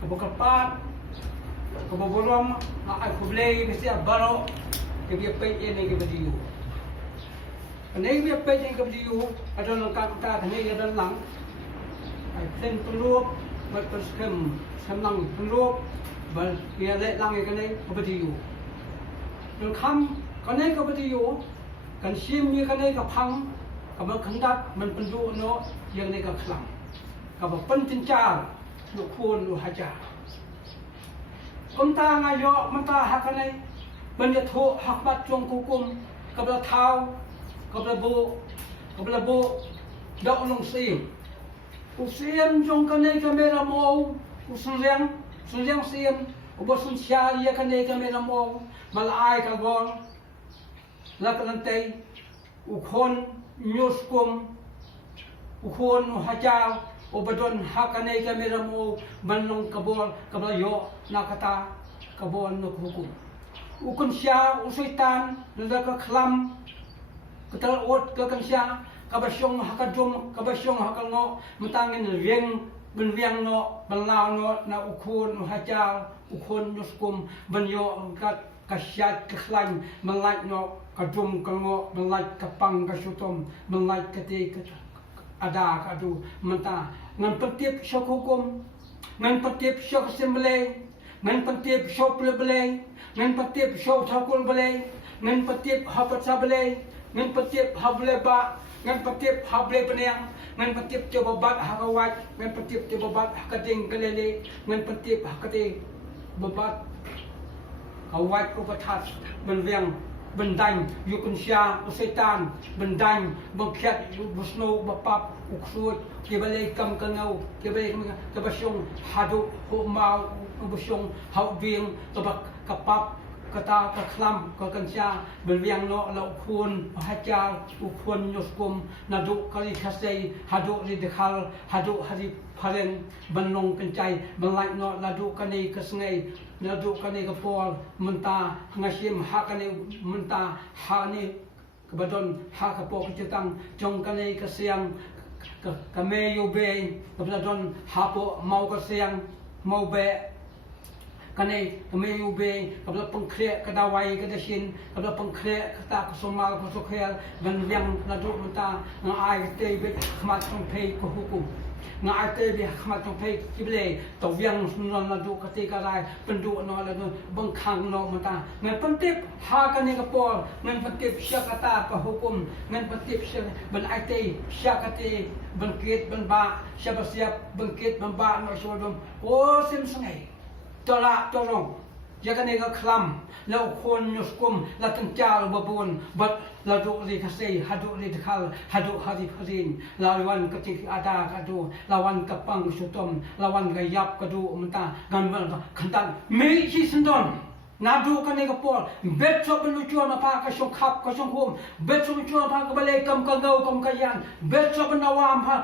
kebukapat kebuburam ai kublei ke sia baro ke dia pe ini ke badiu ini dia pe ini ke badiu ada lengkap ta ini ada lang ai pen pelup buat perskem senang pelup bal dia le lang ke ni ke badiu dan kam ke ni ke badiu kan sim ni ke ni ke phang ke man khandak man pendu no yang ni ke khlang ke pen tincar lu khun lu hajar ta ngayo mata hakanai banya tho hakbat chong kukum kabla thau kabla bo da long sim usiam jong kanai kamera mo usuliang sim ubosun sia ya kanai kamera mo malai ka gol lakantai ukhon nyuskum ukhon hajar Obadon hakanay kamera mo manong kabol kabla yo nakata kabol no hukum. Ukun siya usuitan nada ka khlam katal ot ka kan siya kabasyong hakadum kabasyong hakango matangin rieng benwiang no balao no na ukun hajal ukun nuskum banyo kat kasyat khlain malait no kadum kango malait kapang kasutom malait kati ada kadu menta ngan pertip syok hukum ngan pertip syok assembly ngan pertip syok plebelay ngan pertip syok thakul belay ngan pertip hapat sablay ngan pertip hableba ngan pertip hable penyang ngan pertip cobabat hakawat ngan pertip cobabat hakating kelele ngan pertip hakate babat kawat upatat benwiang bendang yukun sya usetan bendang bangkiat busno bapap uksut kebalai kam kangau kebalai kebasyong hadu humau kebasyong hauding kebak kapap kata kaklam kakansya belwiang no la ukun hajar ukun nyuskum nadu kali kasai hadu lidekhal hadu hari paren banong kencai belai no ladu kani kesengai nadu kani kepol menta ngasim hakani menta hani kebadon hak kapok cetang jong kani kesiang kame yobe kebadon hapo mau kesiang mau be kanai kami ube kabla pengkrek kadawai kadasin kabla pengkrek kata kesomal kesokhel dan yang ladu menta ngai te be khmat tong pei ko hukum ngai te be khmat tong pei kible to yang sunan ladu ketika rai pendu no ladu bengkhang no menta ngan pentip ha kani kapol ngan pentip sya kata ka hukum ngan pentip sya ben ite sya kate bengkit ben ba sya bersiap bengkit ben ba no sodom o sim sungai tolak tolong jangan nega klam lau kon nyuskum la tencal babun bat ladu li kasih hadu li dekhal hadu hari harin lawan ketik ada kadu lawan kapang sutom lawan gayap kadu menta gambar kantan mi si sendon nadu kan nega pol betso benujuan apa ka syongkap ka syongkum betso benujuan apa ka balai kam kagau kam kayan betso benawam ha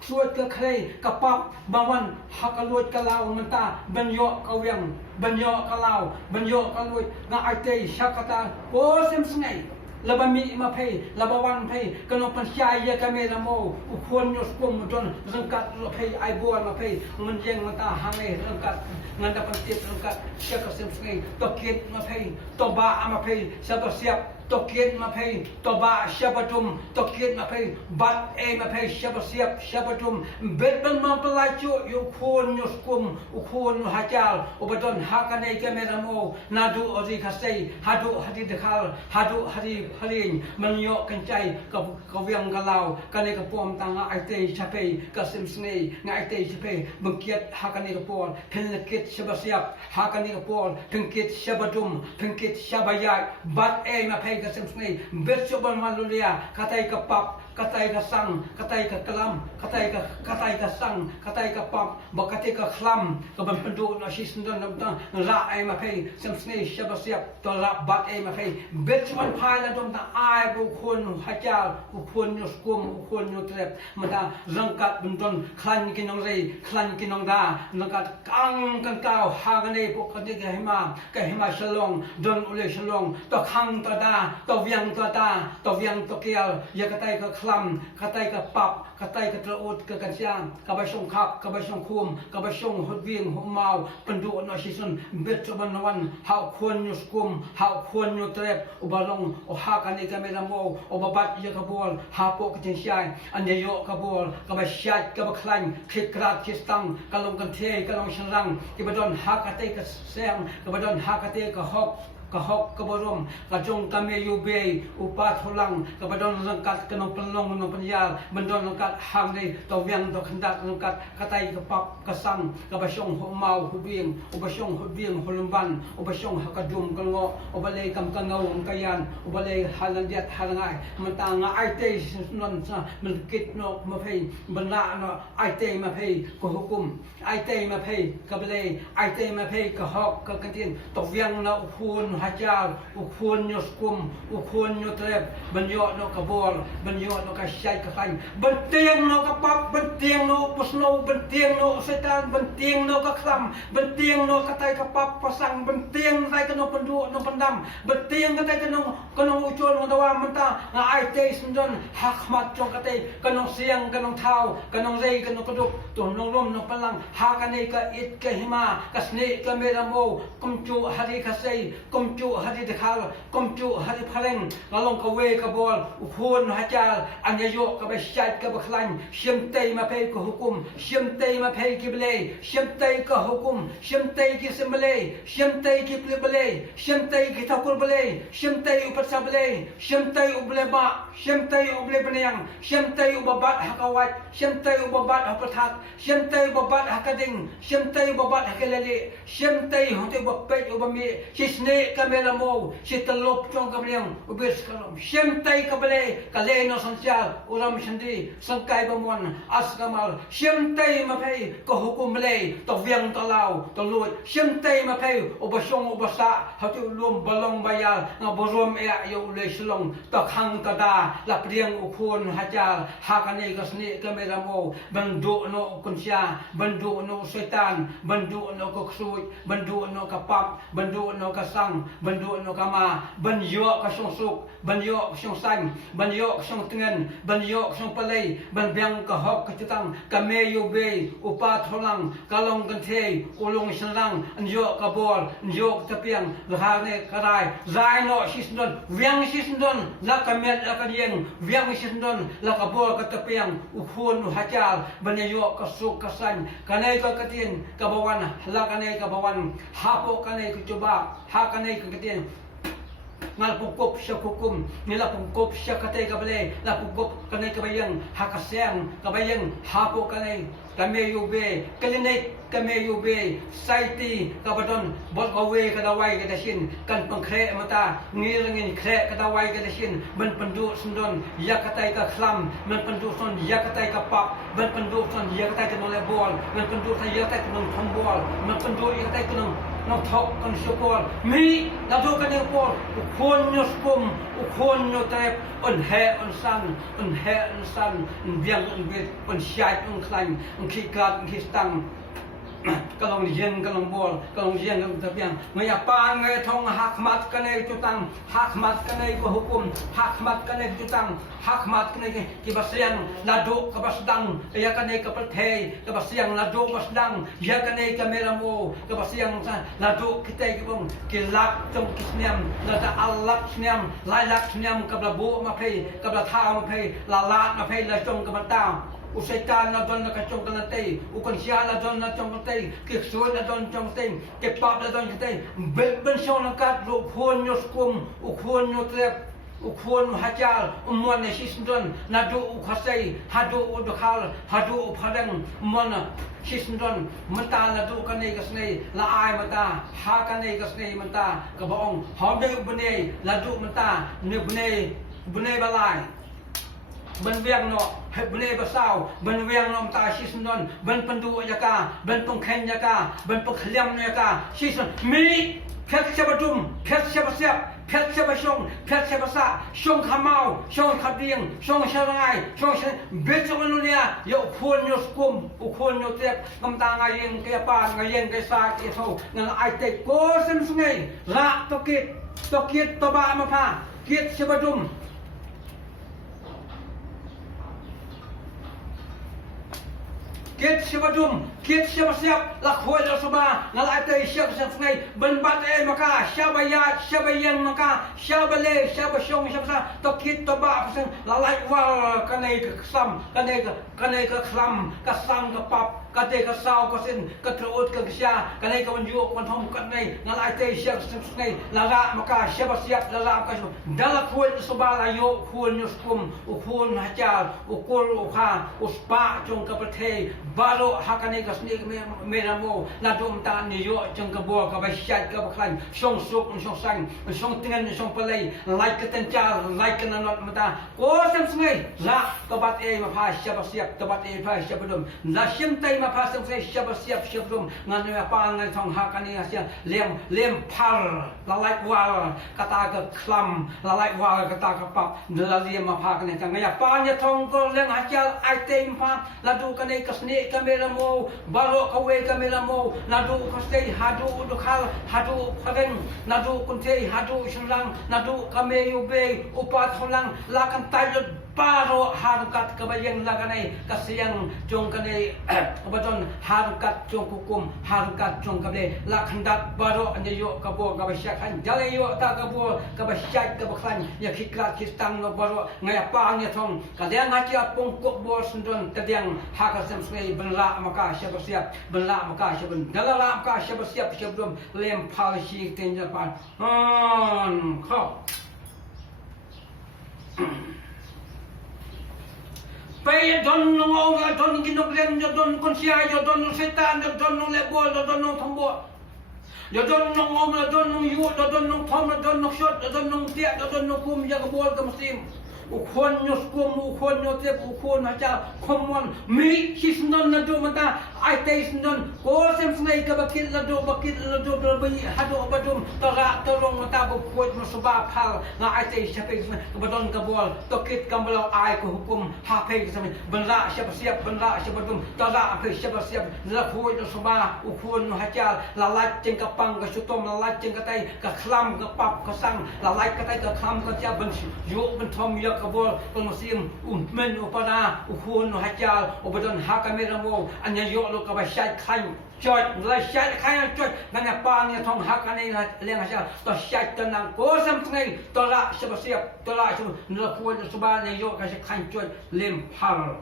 suat ke khlei kapap bawan hakalut kalau menta banyo kawyang banyo kalau banyo kalut nga ate syakata ko sem sungai labami mapai labawan pai kano pansyaya kami lamo ukon nyoskum don rengkat lapai aibuan mapai menjeng mata hangai rengkat nganda pantit rengkat syaka sem sungai tokit mapai toba mapai siapa siap tokit mapai toba syabatum tokit mapai bat mapai siapa siap syabatum bedban mapelacu ukon nyoskum ukon hajal obadon hakanai kami lamo nadu ori kasai hadu hadi dekhal hadu hadi haring menyo kencai kawyang galau kane kapom tanga ite chape kasim snei ngaite chape bengkiat hakane kapol penlekit syabasiap hakane kapol tengkit syabadum tengkit syabayat bat mapai kasim snei bercoba malulia katai kapap katai ka sang katai ka kelam katai ka sang katai ka pap bakati ka khlam ka ban pendu na sisndan na ra ai mapai sam snei syabasiap to ra bat mapai bercoba phai la dom ta ai bu khun hachal bu khun nyuskum bu khun nyutrep mata rangkat bendon khlan kinong rei khlan kinong da nakat kang kan kau hagane bu khade ka hima shalong don ule shalong to khang to da to viang to ta to viang to kial ya katai ka คาไตกับปับคาไตกับตะอุดกับกันช่างกับใบชงขับกับใบชงคุมกับใบชงหดเวียงหัวเมาปันดูนอชิสันเบ็ดจบันวันหาควรยุสกุมหาควรยุเตรบอุบาลงอุหากันในกันเมลามโออุบบัดยกบอลหาโปกจินชัยอันเดียวกบอลกับใบชายกับคลังคิดกราดคิดตังกับลงกันเทกับลงชันรังกับบัดนหากาเตกับเสียงกับบัดนหากาเตกับฮอกกะฮอกกะบรมกะจงกะเมยูเบอุปาทุลังกะบดอนลังกัดกะนองปลงนองปัญญาบันดอนลังกัดหางได้ตอเวียงตอขันดักลังกัดกะไตกะปับกะสังกะบะชงหเมาหุเวียงอุบะชงหุเวียงหุลมบันอุบะชงหะกะดุมกะงออุบะเลกำกะเงากะยันอุบะเลหาลันเดียดหาลังไอมันตางไอเตนันซะมันกิดนอกมาเพยบันละนอไอเตมาเพยกะหุกุมไอเตมาเพยกะบะเลไอเตมาเพยกะฮอกกะกันตินตอเวียงนะอุพูนหะจาอุควรยสกุมอุควรยเตรบบัญญัตินกบอลบัญญัตินกชัยกขันบันเตียงนกปับบันเตียงนกปุสโนบันเตียงนกเสตานบันเตียงนกคลำบันเตียงนกกระไตกระปับประสังบันเตียงไตกนกปันดุนกปันดำบันเตียงกระไตกนกอุจวนนกตะวันมันตาไอเตสันจนหักมัดจงกระไตกนกเสียงกนกเท้ากนกเรกนกกระดุกตัวนกลมนกพลังหากันในกะอิดกะหิมากะสเนกะเมรโมกุมจูฮาริคาเซกุมจูฮาริเดคากุมจูฮาริพลังกะลงกะเวกะบอลอุพูนหะจาลอันยโยกะบะชัยกะบะคลังเชียมเตมาเพกะหุกุมเชียมเตมาเพกิบเลเชียมเตกะหุกุมเชียมเตกิสมเลเชียมเตกิเปลเบเลเชียมเตกิตะกุลเบเลเชียมเตอุปัสสะเบเลเชียมเตอุเบเลบะเชียมเตอุเบเลบะเนียงเชียมเตอุบบัดหะกะวัดเชียมเตอุบบัดหะปะทัดเชียมเตอุบบัดหะกะดิงเชียมเตอุบบัดหะกะเลเลเชียมเตหุเตบะเปอุบะมีชิสเนกะเมละโมชิตลบจงกะเบลียงอุเบสกะลมเชียมเตกะเบเลกะเลนอสัญญาอุรัมชันดีสังกายบะมวนอัสกะมัลเชียมเตมาเพกะหุกุมเบเลตอเวียงตะลาวตะลุดเชียมเตมาเพอุบะชงอุบะสะหะตุรวมบะลงบะยางะบรวมเอะยอุเลชลงตะคังตะดาละเปรียงอุคูนหะจาลหากะเนกะสเนกะเมละโมบันดุโนกุนชาบันดุโนชัยตานบันดุโนกะซุยบันดุโนกะปับบันดุโนกะสังบันดุโนกะมาบันโยกะชงสุกบันโยกะชงสังบันโยกะชงตะเงินบันโยกะชงปะเลบันเบียงกะฮอกกะจุตังกะเมยูเบอุปาทลังกะลงกันเทอุลงชันลังอันโยกะบอลอันโยกตะเปียงละหาเนกะไรไซโนชิสนดเวียงชิสนดละกะเมละกะเยงเวียงชิสนดละกะบอลกะตะเปียงอุคูนหะจาลบันโยกะสุกกะสันกะเนกะกะตินกะบวันละกะเนกะบวันหาโปกะเนกะจุบาหากะเนกะกะตินngal pungkop siya kukum nila pungkop siya katay kabale la pungkop kanay kabayang hakasyang kabayang hapo kanay kameyube kalinay kameyube saiti kabadon bot kawe kadaway kadasin kan pangkre mata ngirangin kre kadaway kadasin ban pandu sundon yakatay ka khlam ban pandu son yakatay ka pap ban pandu son yakatay ka nole bol ban pandu son yakatay ka nong thambol ban pandu yakatay ka nong thok kan syukol mi ladu kan yang pol ukon nyoskum ukon nyotrep on he on san on he on san on biang on bit on syait on klang on kikat on kistang kalong yen kalong bol kalong yen kalong tapiang ngaya pan ngaya thong hakmat kanay tutang hakmat kanay ko hukum hakmat kanay tutang hakmat kanay ki basyang ladu kabasdang ya kanay kapathe kabasyang ladu basdang ya kanay kameramo kabasyang ladu kitay kibong kilak tong kisniam lada alak sniam lailak sniam kablabu mapay kablathaw mapay lalat mapay la chong kabataw usaitan na don na kachong kanatay ukansya na don na chong kanatay kiksuan na don chong kanatay kipap na don kanatay bensyon na kat lupon nyo skum ukon nyo trep ukon hajal umwan na sisndon nadu ukasay hadu udukal hadu upadang umwan na sisndon mata nadu kanay kasnay laay mata ha kanay kasnay mata kabaong hawday ubunay ladu mata nubunay bunay balay ban viang no bne basau ban viang nom ta sisnon ban pandu yaka ban pongkhen yaka ban pokhlem yaka sison mi phet sabatum phet sabasya phet sabashong phet sabasa shong khamau shong khading shong sharai shong betsonunia yo khon yo skum ukhon yo tep kamta ngayeng ke pa ngayeng ke sa ke tho nang ai te ko sem sungai ra tokit to ba ma pha kit sabatum kiat siapa dum, kiat siapa siap, lakuai la soba, ngalai tei siap siap sungai, benbat maka, siapa ya, siapa yang maka, siapa le, siapa syong, siapa sa, to kit to ba, pasang lalai wal, kanai ke kesam, kanai ke kesam, kesam ke pap, kate ke sau ke sin, ke terut ke kesya, kanai ke menjuk, kontom kanai, ngalai tei siap siap sungai, lara maka, siapa siap, lara maka, dalam kuai soba layo, kuai nyuskum, ukun hajar, ukul ukha, uspa jong ke pete, baru hakane ke sini meramo, ladum tan niyo jong ke buah ke basyat ke baklan, syong suk, syong sang, syong dengan syong pelai, like ke tencar, like ke nanot mata, kosem sungai, la tobat mapa siapa siap, tobat pa siapa dum, la sim tai mapa sungai siapa siap siapa dum, nganu apa ngan thong hakane asia, lem par, lalai wal, kata ke klam, lalai wal kata ke pap, lalai mapa kene tang ya pa nya thong ko leng hajar ai tem pa, ladu kane kasne kamera mo, balo kawe kamera mo, ladu kaste hadu dukal, hadu padeng, ladu kunte hadu shulang, ladu kame yube, upat holang, lakan tayo baro harukat kabayang lakanay kasiyang jong kanay kabaton harukat jong kukum harukat jong kable lakandat baro anyo kabo kabasyakan jalayo ta kabo kabasyak kabaklan ya khikrat khistang no baro ngaya pa nya thong kadang haja pungkuk bo sundon kadang hakasam sungai benla maka siapa siap benla maka siapa dalala maka siapa siap sebelum lem palsi tenjapan kau Pay don nong don kinoglen don konsia don setan don lebol don thombo don nong don yu don thom don shot don tia don kum ya bol ke muslim ukon nyuskum ukon nyotep ukon aja common mi hisnon na do mata ai tais non ko sem snai ka bakil la do berbi hado badum tara tolong mata bu kuat musba phal nga ai tais chape badon ka bol tokit kambalo ai ko hukum ha pe sam benla siapa siap benla siapa dum tara pe siapa siap la kuat musba ukon hajal lalat jeng ka pang ka sutom lalat jeng ka tai ka khlam ka pap ka sang lalat ka tai ka kham ka ja ben yu ben thom ya kabol muslim men upara ukun hajal ubadon hakameramo anya yo lo kabashat khan choi la shat khan choi nang pa ni thong hakane leng hajal to shat tanang ko sam ngai to la siap to la su no ko suba ne yo ka khan choi lem phal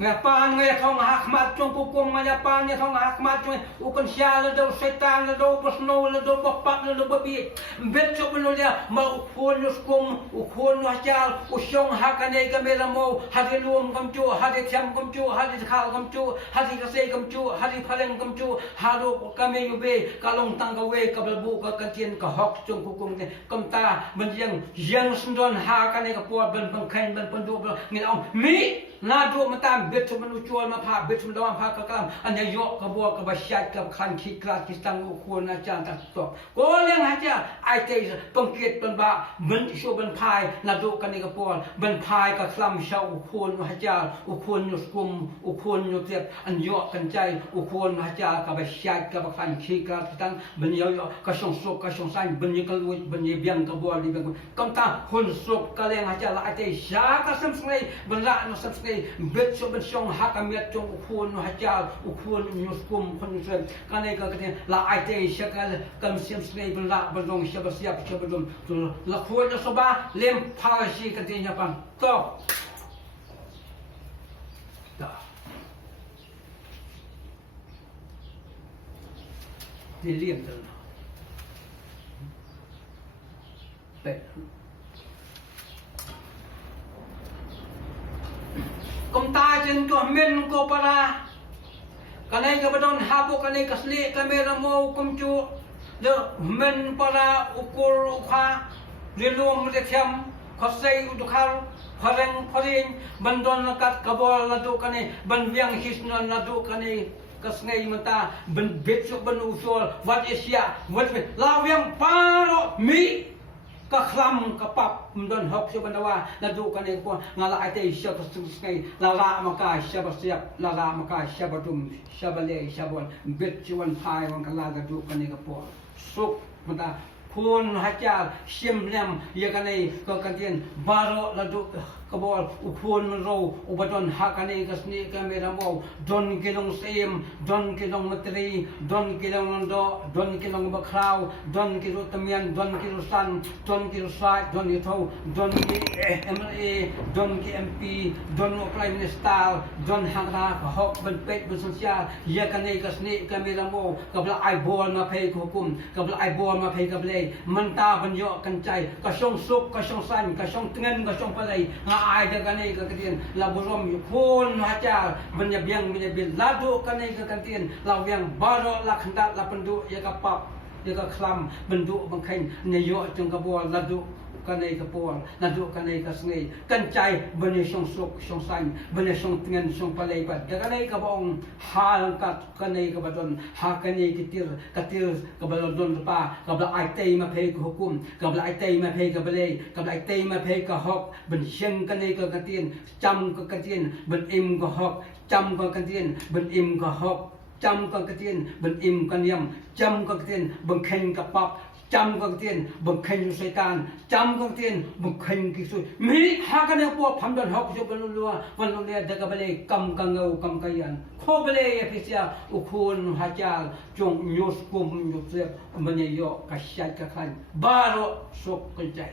ngapa ngai thong hakmat chung kukum ngapa ni thong hakmat chung ukon sya le do setan le do posno le do bapak le babi bet chok no dia ma ukon uskum ukon hajal usyong hakane kamelamo hadi luom kamchu hadi thiam kamchu hadi khal kamchu hadi kase kamchu hadi phaleng kamchu haro kame yube kalong tanggawe kabalbu ka kantien ka hok chung kukum ne kamta benjang yang sundon hakane ka po ben pangkhain ben pandu ngilong mi na do matam bet manu chual ma pha bet dawam pha ka kam anya yo ka bo ka basyat ka khan khi krat ki tang ko na chan tak to ko leng ha cha ai te pangkit ban ba ben sho ban phai na do ka ni ka pol ban phai ka khlam shau khon ha cha khon nyu skum khon nyu tep an yo kan chai khon ha cha ka basyat ka khan khi krat ki tang ben yo ka shong sok ka shong san ben ni ka lu ben ni biang ka bo li bang kam ta khon sok ka leng ha cha la ai te sha ka sam sngai ben la no sam sngai bet so ben shong hakamiat chong ukhun hajal ukhun nyuskum khun sen kanai ka kate la ai te shakal kam sim snei ben la bazong shaba siap shaba dum la khoi la soba lem pha shi kate nya pan to ta di liam dan pe công ta trên của men của para cái này cái badon hapo cái này kasli kamera mo công chu được men para ukur ukha rilum de thiam khosai udukhal phareng pharin bandon kat kabol ladu cái này ban viang hisnon ladu cái này kasngai mata ban betsu ban usul wat asia wat la viang paro mi ka khlam ka pap mdon hok se bandawa na du ka ne ko ngala ai te sha ka sungai la la maka sha ba siap la la maka sha ba dum sha ba le sha bon bet chuan phai wan ka la ga du ka ne ka po suk mata kun hacha sim lem ya ka ne ko ka tien baro la du kabol ukun ro ubadon hakane kasni kameramo don kilong sim don kilong materi don kilong do don kilong bakraw don kilo tamian don kilo san don kilo sai don ito don ki MLA don ki MP don prime minister don hangra hok ben pet ben sosial ya kane kasni kameramo kabla ai bol ma pay hukum kabla ai bol ma pay kable manta ban yo kan chai ka song suk ka song san ka song tengen ka song palai nga ai da kane ka kadien la borom yu khon ma cha ban ya biang ban ya bil la do kane ka kadien la wiang baro la khandat la pendu ya ka pap ya ka khlam bendu bang khain ne yo chung ka bol la do kanai ka pol la do kanai ka sngai kan chai ban ya song suk song san ban ya song tengen song palai bat ka kanai ka bong hal ka kanai ka badon ha kanai kitir katir ka badon pa ka bla ai tei ma phe ka hukum ka bla ai tei ma phe ka bale ka bla ai tei ma phe ka hok ban sheng kanai ka katien cham ka katien ban im ka hok cham ka katien ban im ka hok cham ka katien ban im ka niam cham ka katien ban khen ka pap chăm con tiền bằng khen sợi tan chăm con tiền bằng khen cái suy mỹ hai cái này bộ phàm đoàn học cho bên lúa văn lúa này đã cái bề cầm càng ngầu cầm cái yan khó bề phía sau ukun hajar trong news kum news dep menyeyo kasih kasih baru sok kerja.